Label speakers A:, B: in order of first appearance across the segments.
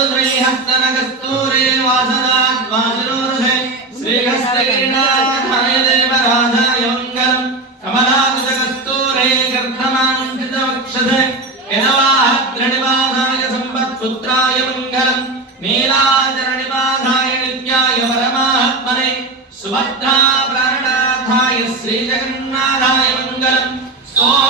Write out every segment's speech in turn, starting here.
A: तत्तु श्रीहस्तनकस्तूरे वासनाद्वासनोरुषे श्रीहस्तगिरिनाथाय देवराधाय मङ्गलम् कमलाकुजकस्तूरे गर्धमाङ्कृतवक्षसे यनवाहद्रणिवासाय सम्पत्पुत्राय मङ्गलम् नीलाचरणिवासाय नित्याय परमात्मने सुभद्रा प्राणनाथाय श्रीजगन्नाथाय मङ्गलम् सोऽशिष्टबालिका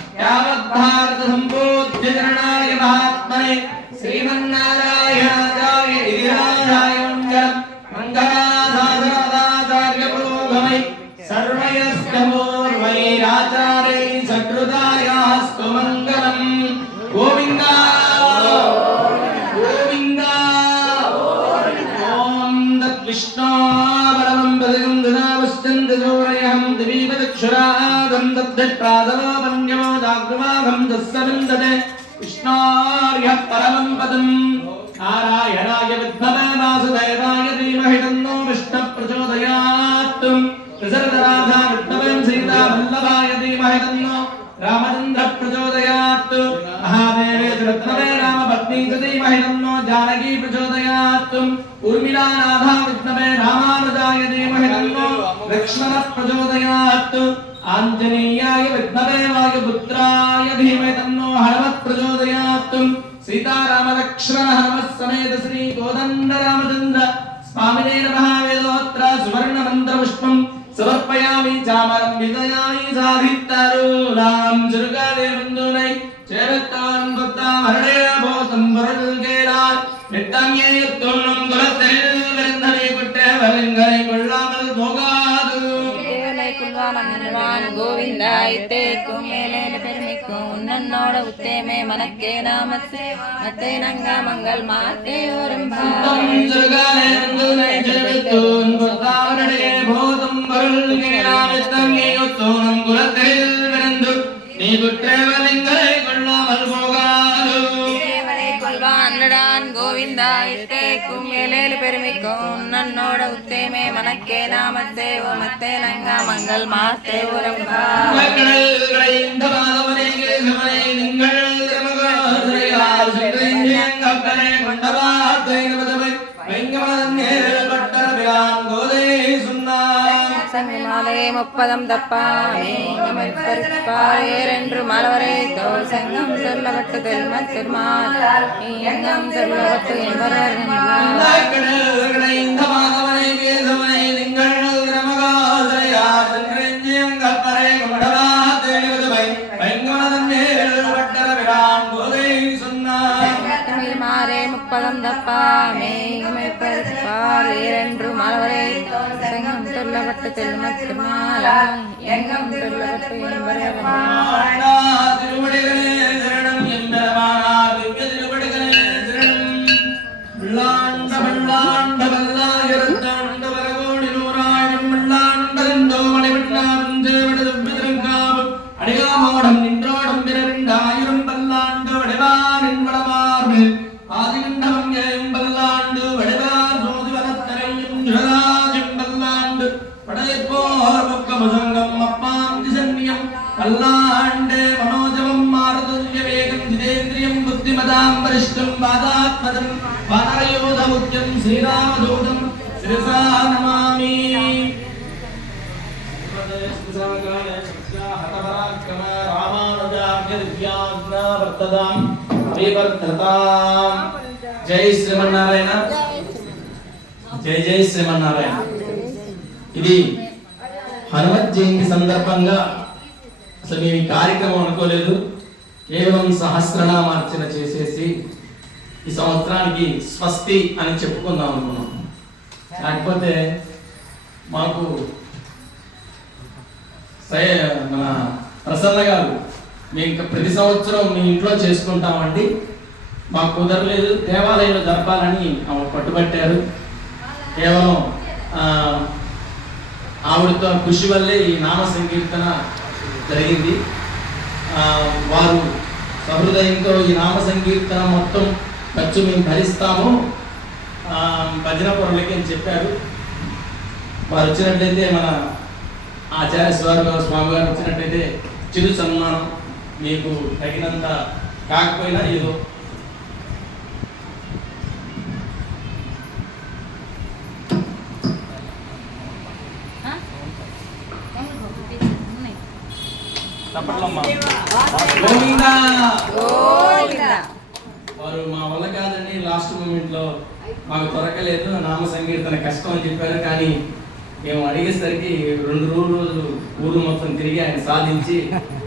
A: యావద్భారత సంబోధ్య జననాయ మహాత్మనే శ్రీమన్నారాయణాచార్య ఇతిహాసాయ మంగళం మంగళాధారాచార్య పురోగమై సర్వయస్తమోర్వైరాచారై సకృతాయాస్తు మంగళం గోవింద గోవింద ఓం తద్విష్ణో బలం ప్రతిగం श्रीमन्नारायणाचार्य गिरिराजाय मङ्गलम् मङ्गलाधाराचार्य पुरोगमै सर्वयस्तमोर्वैराचार्यै सकृदायास्तु मङ्गलम् गोविन्द गोविन्द ॐ तद्विष्णोपरमं पदकं ददावश्चन्द्रजोरयहं दिवीपदक्षुरागं तद्धिप्रादवपन्यो दाग्रमाघं तस्सविन्दते विष्णोर्यः परमं पदम् नारायणाय विद्महे वासुदेवाय धीमहि तन्नो विष्णुः प्रचोदयात् प्रसरतराधा विद्महे सीता वल्लभाय धीमहि तन्नो रामचन्द्र प्रचोदयात् महादेवे रत्नवे रामपत्नी च धीमहि तन्नो जानकी प्रचोदयात् उर्मिलानाथा विद्महे रामानुजाय धीमहि तन्नो లక్ష్మణ ప్రచోదయాత్ ఆంజనేయాయ విఘ్నదేవాయ పుత్రాయ ధీమే తన్నో హనుమత్ ప్రచోదయాత్ సీతారామలక్ష్మణ హనుమత్ సమేత శ్రీ కోదండ రామచంద్ర స్వామినే నమః వేదోత్ర సువర్ణ మంత్ర పుష్పం సమర్పయామి చామరం విదయామి
B: సాధితారు రామ్ జరుగాదే ముందునై
A: చేరత్తాన్ భక్తా వరణే భోతం వరణ్ కేరా నిత్యంగే యుద్ధం ഉണ്ടായിത്തേക്കും മേലേല പെരുമിക്കും ഉണ്ണനോട് ഉത്തേമേ മനക്കേ നാമത്തെ മത്തേ
B: നങ്ക മംഗൾ മാത്തേ ഓരം ഭാവം மேலேல பெருமிக்கும் உன்னன்னோட உத்தேமே மனக்கே நாமத்தே ஓ மத்தே நங்க மங்கள் மாத்தே உரம்பா முப்பதம் தப்பாமே என்று மலவரை. தோசங்கம் சொல்லப்பட்டு தெல்ம திருமால். எங்கம் சொல்லப்பட்டு என்பவர். பதம் தப்பாமே இமைப்பதற்பார் இரண்டு மலவரை எங்கும் சொல்லப்பட்ட திருமத்திருமாலா எங்கும் சொல்லப்பட்ட
A: என்பரமா భుజంగం అప్పాంతిజన్యం పల్లాండే మనోజవం మారుతుల్య వేగం జితేంద్రియం బుద్ధిమదాం వరిష్టం పాదాత్మజం పాదయోధముఖ్యం శ్రీరామదూతం శిరసా నమామి జై శ్రీమన్నారాయణ జై జై శ్రీమన్నారాయణ ఇది హనుమత్ జయంతి సందర్భంగా అసలు మేము ఈ కార్యక్రమం అనుకోలేదు. కేవలం సహస్రనామార్చన చేసేసి ఈ సంవత్సరానికి స్వస్తి అని చెప్పుకుందాం అనుకున్నాం. కాకపోతే మాకు సై- మన ప్రసన్న గారు మేము ఇంకా ప్రతి సంవత్సరం మీ ఇంట్లో చేసుకుంటామండి. మాకు కుదరలేదు. దేవాలయంలో జరపాలని ఆమె పట్టుబట్టారు. కేవలం ఆవిడతో కృషి వల్లే ఈ నామ సంకీర్తన జరిగింది. వారు సహృదయంతో ఈ నామ సంకీర్తన మొత్తం ఖర్చు మేము భరిస్తాము. భజన పొరలకి అని చెప్పారు. వారు వచ్చినట్లయితే మన ఆచార్య స్వామి స్వామి గారు వచ్చినట్లయితే చిరు సన్మానం మీకు తగినంత కాకపోయినా ఏదో తప్పట్లమ్మా గోవిందా
B: గోవిందా
A: వారు మా వల్ల కాదండి లాస్ట్ మూమెంట్లో మాకు దొరకలేదు నామ సంకీర్తన కష్టం అని చెప్పారు కానీ మేము అడిగేసరికి రెండు రోజులు రోజులు ఊరు మొత్తం తిరిగి ఆయన సాధించి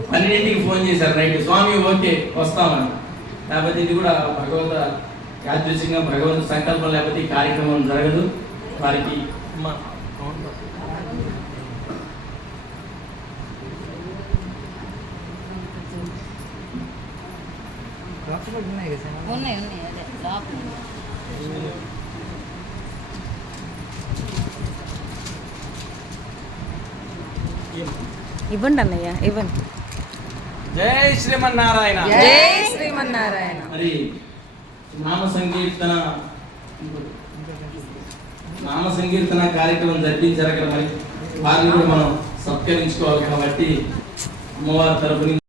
A: పన్నెండింటికి ఫోన్ చేశారు రైట్ స్వామి ఓకే వస్తామని లేకపోతే ఇది కూడా భగవత యాదృశ్యంగా భగవంతు సంకల్పం లేకపోతే ఈ కార్యక్రమం జరగదు. వారికి మా-
B: ఉన్నాయి ఉన్నాయి అదే లోపల. ఇవ్వండి అన్నయ్య ఇవ్వండి.
A: జై శ్రీమన్నారాయణ.
B: జై శ్రీమన్నారాయణ.
A: మరి నామ సంకీర్తన నామ సంకీర్తన కార్యక్రమం జరిపించారు కదా మరి? వారిని కూడా మనం సత్కరించుకోవాలి కాబట్టి అమ్మవారి తరపు నుంచి